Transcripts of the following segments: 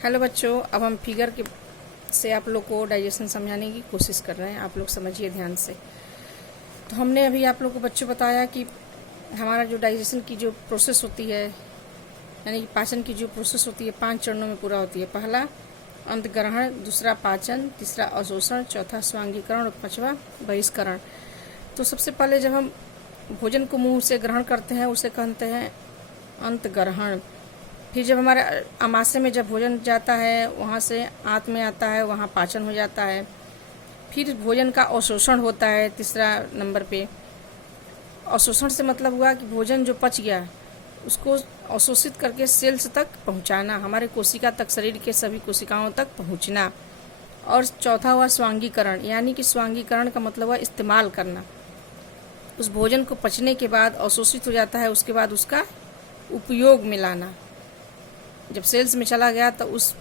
Hello बच्चों, अब हम फिगर के से आप लोग को डाइजेशन समझाने की कोशिश कर रहे हैं। आप लोग समझिए ध्यान से। तो हमने अभी आप लोग को बच्चों बताया कि हमारा जो डाइजेशन की जो प्रोसेस होती है, यानी कि पाचन की जो प्रोसेस होती है, 5 चरणों में पूरा होती है। पहला अंतग्रहण, दूसरा पाचन, तीसरा अवशोषण, चौथा स्वांगीकरण और पांचवा बहिष्करण। तो सबसे पहले जब हम भोजन को मुंह से ग्रहण करते हैं उसे कहते हैं अंतग्रहण। फिर जब हमारे आमाशय में जब भोजन जाता है, वहाँ से आंत में आता है, वहाँ पाचन हो जाता है। फिर भोजन का अवशोषण होता है तीसरा नंबर पे। अवशोषण से मतलब हुआ कि भोजन जो पच गया उसको अवशोषित करके सेल्स तक पहुँचाना, हमारे कोशिका तक, शरीर के सभी कोशिकाओं तक पहुँचना। और चौथा हुआ स्वांगीकरण, यानी कि स्वांगीकरण का मतलब हुआ इस्तेमाल करना। उस भोजन को पचने के बाद अवशोषित हो जाता है, उसके बाद उसका उपयोग में लाना। जब सेल्स में चला गया तो उस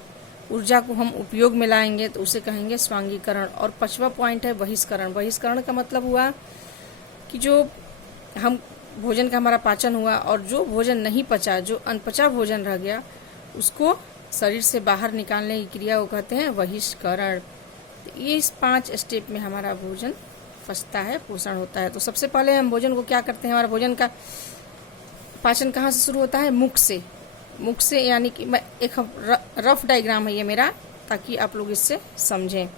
ऊर्जा को हम उपयोग में लाएंगे तो उसे कहेंगे स्वांगीकरण। और 5वां पॉइंट है बहिष्करण। बहिष्करण का मतलब हुआ कि जो हम भोजन का हमारा पाचन हुआ और जो भोजन नहीं पचा, जो अनपचा भोजन रह गया, उसको शरीर से बाहर निकालने की क्रिया को कहते हैं बहिष्करण। तो ये इस 5 स्टेप में हमारा भोजन पचता है, पोषण होता है। तो सबसे पहले हम भोजन को क्या करते हैं, हमारा भोजन का पाचन कहाँ से शुरू होता है? मुख से। मुख से, यानी कि मैं एक रफ डायग्राम है ये मेरा, ताकि आप लोग इससे समझें।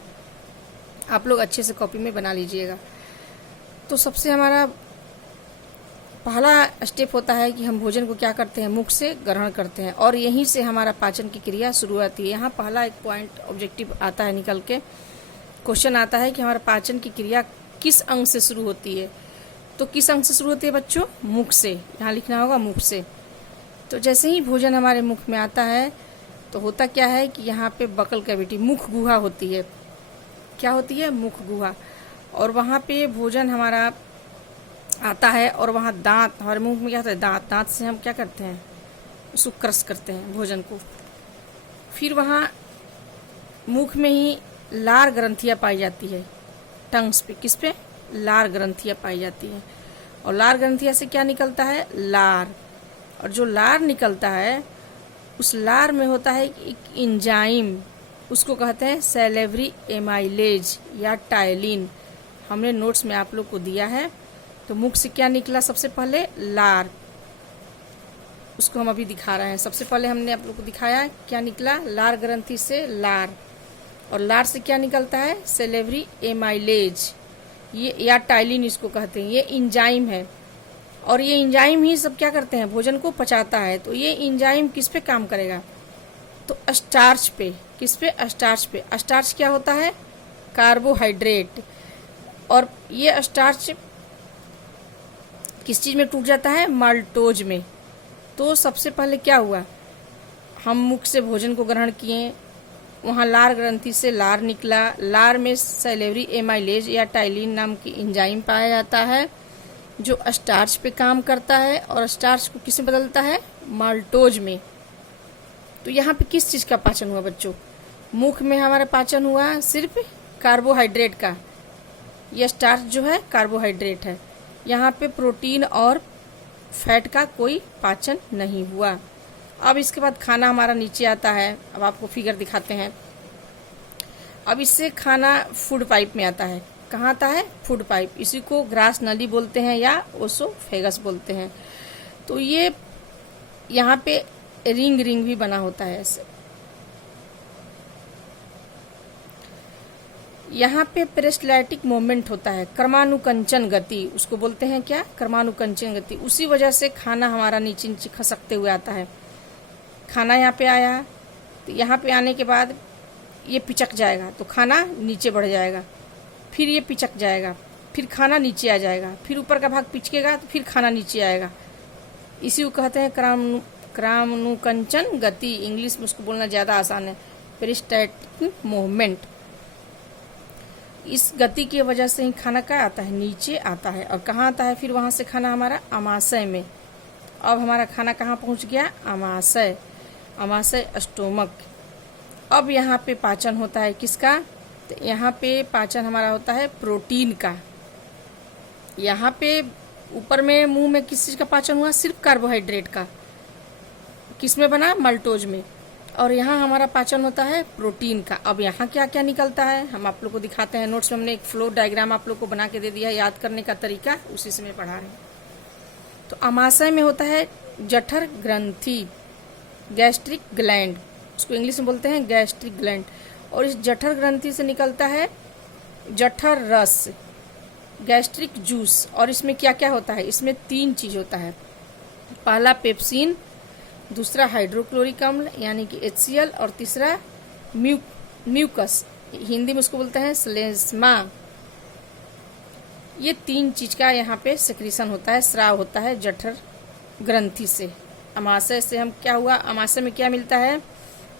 आप लोग अच्छे से कॉपी में बना लीजिएगा। तो सबसे हमारा पहला स्टेप होता है कि हम भोजन को क्या करते हैं, मुख से ग्रहण करते हैं, और यहीं से हमारा पाचन की क्रिया शुरू होती है। यहाँ पहला एक पॉइंट ऑब्जेक्टिव आता है, निकल के क्वेश्चन आता है कि हमारा पाचन की क्रिया किस अंग से शुरू होती है। तो किस अंग से शुरू होती है बच्चों? मुख से। यहाँ लिखना होगा मुख से। तो जैसे ही भोजन हमारे मुख में आता है तो होता क्या है कि यहाँ पे बकल कैविटी, मुख गुहा होती है। क्या होती है? मुख गुहा। और वहाँ पे भोजन हमारा आता है और वहाँ दांत, हमारे मुंह में क्या होता है? दांत। दांत से हम क्या करते हैं? उसको क्रश करते हैं भोजन को। फिर वहाँ मुख में ही लार ग्रंथियाँ पाई जाती है, टंग्स पे। किस पे? लार ग्रंथियाँ पाई जाती है। और लार ग्रंथियाँ से क्या निकलता है? लार। और जो लार निकलता है उस लार में होता है एक एंजाइम, उसको कहते हैं सैलेवरी एमाइलेज या टाइलिन। हमने नोट्स में आप लोग को दिया है। तो मुख से क्या निकला? सबसे पहले लार। उसको हम अभी दिखा रहे हैं। सबसे पहले हमने आप लोग को दिखाया क्या निकला, लार ग्रंथि से लार। और लार से क्या निकलता है? सैलेवरी एमाइलेज, ये या टाइलिन इसको कहते हैं। ये एंजाइम है और ये एंजाइम ही सब क्या करते हैं? भोजन को पचाता है। तो ये एंजाइम किस पे काम करेगा? तो स्टार्च पे। किस पे? स्टार्च पे। स्टार्च क्या होता है? कार्बोहाइड्रेट। और ये स्टार्च किस चीज में टूट जाता है? माल्टोज में। तो सबसे पहले क्या हुआ, हम मुख से भोजन को ग्रहण किए, वहाँ लार ग्रंथि से लार निकला। लार में सैलेवरी एमाइलेज या टाइलिन नाम की एंजाइम पाया जाता है जो स्टार्च पे काम करता है और स्टार्च को किस में बदलता है? माल्टोज में। तो यहाँ पे किस चीज़ का पाचन हुआ बच्चों? मुख में हमारा पाचन हुआ सिर्फ कार्बोहाइड्रेट का। यह स्टार्च जो है कार्बोहाइड्रेट है। यहाँ पे प्रोटीन और फैट का कोई पाचन नहीं हुआ। अब इसके बाद खाना हमारा नीचे आता है। अब आपको फिगर दिखाते हैं। अब इससे खाना फूड पाइप में आता है। कहाँ आता है? Food pipe. इसी को ग्रास नली बोलते हैं या ओसोफेगस बोलते हैं। तो ये यहाँ पे रिंग रिंग भी बना होता है ऐसे। यहाँ पे पेरिस्टाल्टिक मूवमेंट होता है, क्रमानुकंचन गति, उसको बोलते हैं क्या? क्रमानुकंचन गति। उसी वजह से खाना हमारा नीचे नीचे खसकते हुए आता है। खाना यहाँ पे आया तो यहाँ पे आने के बाद ये पिचक जाएगा तो खाना नीचे बढ़ जाएगा, फिर ये पिचक जाएगा, फिर खाना नीचे आ जाएगा, फिर ऊपर का भाग पिचकेगा तो फिर खाना नीचे आएगा। इसी को कहते हैं क्रमानुकंचन गति। इंग्लिश में उसको बोलना ज़्यादा आसान है, पेरिस्टाल्टिक मूवमेंट। इस गति की वजह से ही खाना क्या आता है? नीचे आता है। और कहाँ आता है फिर? वहाँ से खाना हमारा आमाशय में। अब हमारा खाना कहाँ पहुँच गया? आमाशय। आमाशय स्टोमक। अब यहाँ पे पाचन होता है किसका? तो यहाँ पे पाचन हमारा होता है प्रोटीन का। यहाँ पे ऊपर में मुंह में किस चीज़ का पाचन हुआ? सिर्फ कार्बोहाइड्रेट का। किस में बना? माल्टोज में। और यहाँ हमारा पाचन होता है प्रोटीन का। अब यहाँ क्या क्या निकलता है हम आप लोग को दिखाते हैं। नोट्स में हमने एक फ्लो डायग्राम आप लोग को बना के दे दिया है, याद करने का तरीका उसी से मैं पढ़ा रही हूँ। तो अमाशय में होता है जठर ग्रंथि, गैस्ट्रिक ग्लैंड, उसको इंग्लिश में बोलते हैं गैस्ट्रिक ग्लैंड। और इस जठर ग्रंथि से निकलता है जठर रस, गैस्ट्रिक जूस। और इसमें क्या क्या होता है, इसमें 3 चीज होता है। पहला पेप्सिन, दूसरा हाइड्रोक्लोरिक अम्ल यानी कि HCl, और तीसरा म्यूकस, हिंदी में उसको बोलते हैं स्लेस्मा। ये 3 चीज का यहाँ पे सेक्रेशन होता है, स्राव होता है जठर ग्रंथि से। अमाशय से हम क्या हुआ, अमाशय में क्या मिलता है,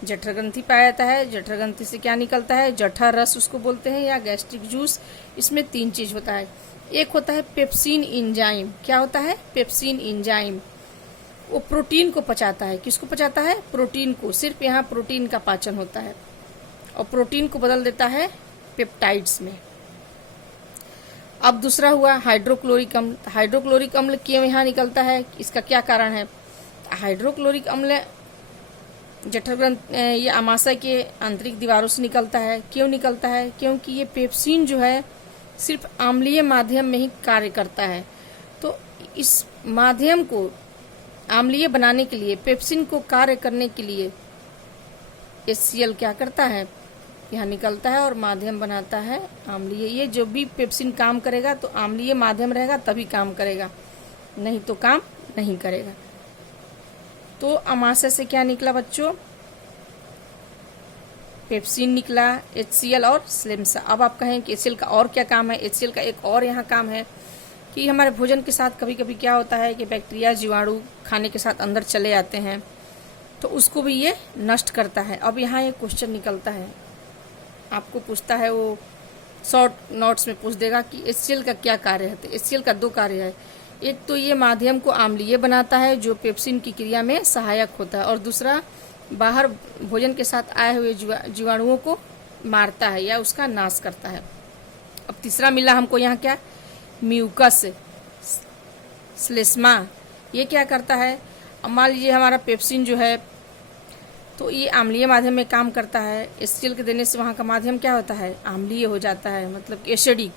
जठर ग्रंथि पाया जाता है। जठर ग्रंथि से क्या निकलता है, जठर रस उसको बोलते हैं या गैस्ट्रिक जूस। इसमें 3 चीज होता है। एक होता है पेप्सिन एंजाइम। क्या होता है, पेप्सिन एंजाइम, वो प्रोटीन को पचाता है। किसको पचाता है, प्रोटीन को। सिर्फ यहाँ प्रोटीन का पाचन होता है और प्रोटीन को बदल देता है पेप्टाइड्स में। अब दूसरा हुआ हाइड्रोक्लोरिक अम्ल। हाइड्रोक्लोरिक अम्ल क्यों यहाँ निकलता है, इसका क्या कारण है। हाइड्रोक्लोरिक अम्ल जठर ग्रंथि, ये अमाशय के आंतरिक दीवारों से निकलता है। क्यों निकलता है, क्योंकि ये पेप्सिन जो है सिर्फ अम्लीय माध्यम में ही कार्य करता है। तो इस माध्यम को अम्लीय बनाने के लिए, पेप्सिन को कार्य करने के लिए HCl क्या करता है, यहाँ निकलता है और माध्यम बनाता है अम्लीय। ये जो भी पेप्सिन काम करेगा तो अम्लीय माध्यम रहेगा तभी काम करेगा, नहीं तो काम नहीं करेगा। तो अमाशय से क्या निकला बच्चों, पेप्सिन निकला, HCl और स्लेम्सा। अब आप कहें कि HCl का और क्या काम है। HCl का एक और यहाँ काम है कि हमारे भोजन के साथ कभी कभी क्या होता है कि बैक्टीरिया, जीवाणु खाने के साथ अंदर चले आते हैं, तो उसको भी ये नष्ट करता है। अब यहाँ एक क्वेश्चन निकलता है, आपको पूछता है, वो शॉर्ट नोट्स में पूछ देगा कि HCl का क्या कार्य है। तो HCl का 2 कार्य है। एक तो ये माध्यम को अम्लीय बनाता है जो पेप्सिन की क्रिया में सहायक होता है, और दूसरा बाहर भोजन के साथ आए हुए जीवाणुओं को मारता है या उसका नाश करता है। अब तीसरा मिला हमको यहाँ क्या, म्यूकस, स्लेस्मा। ये क्या करता है, अब मान लीजिए हमारा पेप्सिन जो है तो ये अम्लीय माध्यम में काम करता है। HCl के देने से वहाँ का माध्यम क्या होता है, अम्लीय हो जाता है, मतलब एसिडिक।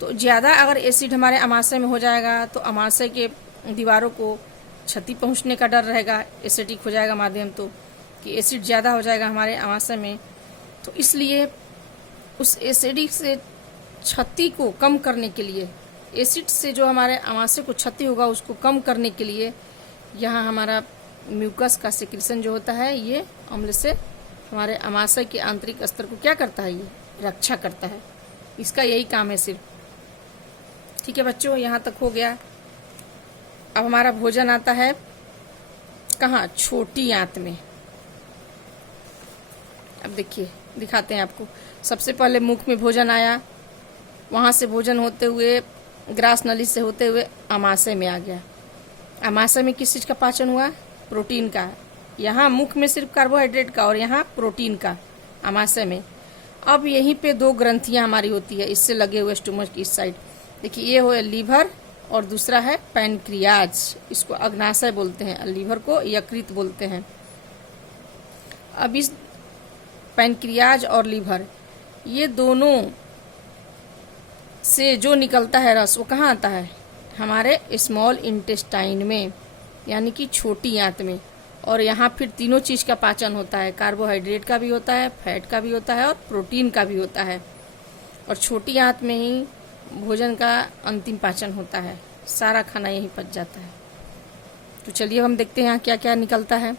तो ज़्यादा अगर एसिड हमारे अमाशय में हो जाएगा तो अमाशय के दीवारों को क्षति पहुंचने का डर रहेगा, एसिडिक हो जाएगा माध्यम, तो कि एसिड ज़्यादा हो जाएगा हमारे अमाशय में। तो इसलिए उस एसिडिक से क्षति को कम करने के लिए, एसिड से जो हमारे अमाशय को क्षति होगा उसको कम करने के लिए यहाँ हमारा म्यूकस का सिक्रेशन जो होता है, ये अम्ल से हमारे अमाशय के आंतरिक स्तर को क्या करता है, ये रक्षा करता है। इसका यही काम है सिर्फ। ठीक है बच्चों, यहाँ तक हो गया। अब हमारा भोजन आता है कहाँ, छोटी आंत में। अब देखिए, दिखाते हैं आपको। सबसे पहले मुख में भोजन आया, वहाँ से भोजन होते हुए ग्रास नली से होते हुए अमाशय में आ गया। अमाशय में किस चीज़ का पाचन हुआ, प्रोटीन का। यहाँ मुख में सिर्फ कार्बोहाइड्रेट का और यहाँ प्रोटीन का अमाशय में। अब यहीं पे 2 ग्रंथियाँ हमारी होती है, इससे लगे हुए स्टोमच की इस साइड। देखिए, ये हो लीवर और दूसरा है पैनक्रियाज, इसको अग्नाशय बोलते हैं, लीवर को यकृत बोलते हैं। अब इस पैनक्रियाज और लीवर, ये दोनों से जो निकलता है रस, वो कहाँ आता है, हमारे स्मॉल इंटेस्टाइन में, यानी कि छोटी आंत में। और यहाँ फिर तीनों चीज़ का पाचन होता है, कार्बोहाइड्रेट का भी होता है, फैट का भी होता है और प्रोटीन का भी होता है। और छोटी आंत में ही भोजन का अंतिम पाचन होता है, सारा खाना यहीं पच जाता है। तो चलिए हम देखते हैं यहाँ क्या क्या निकलता है।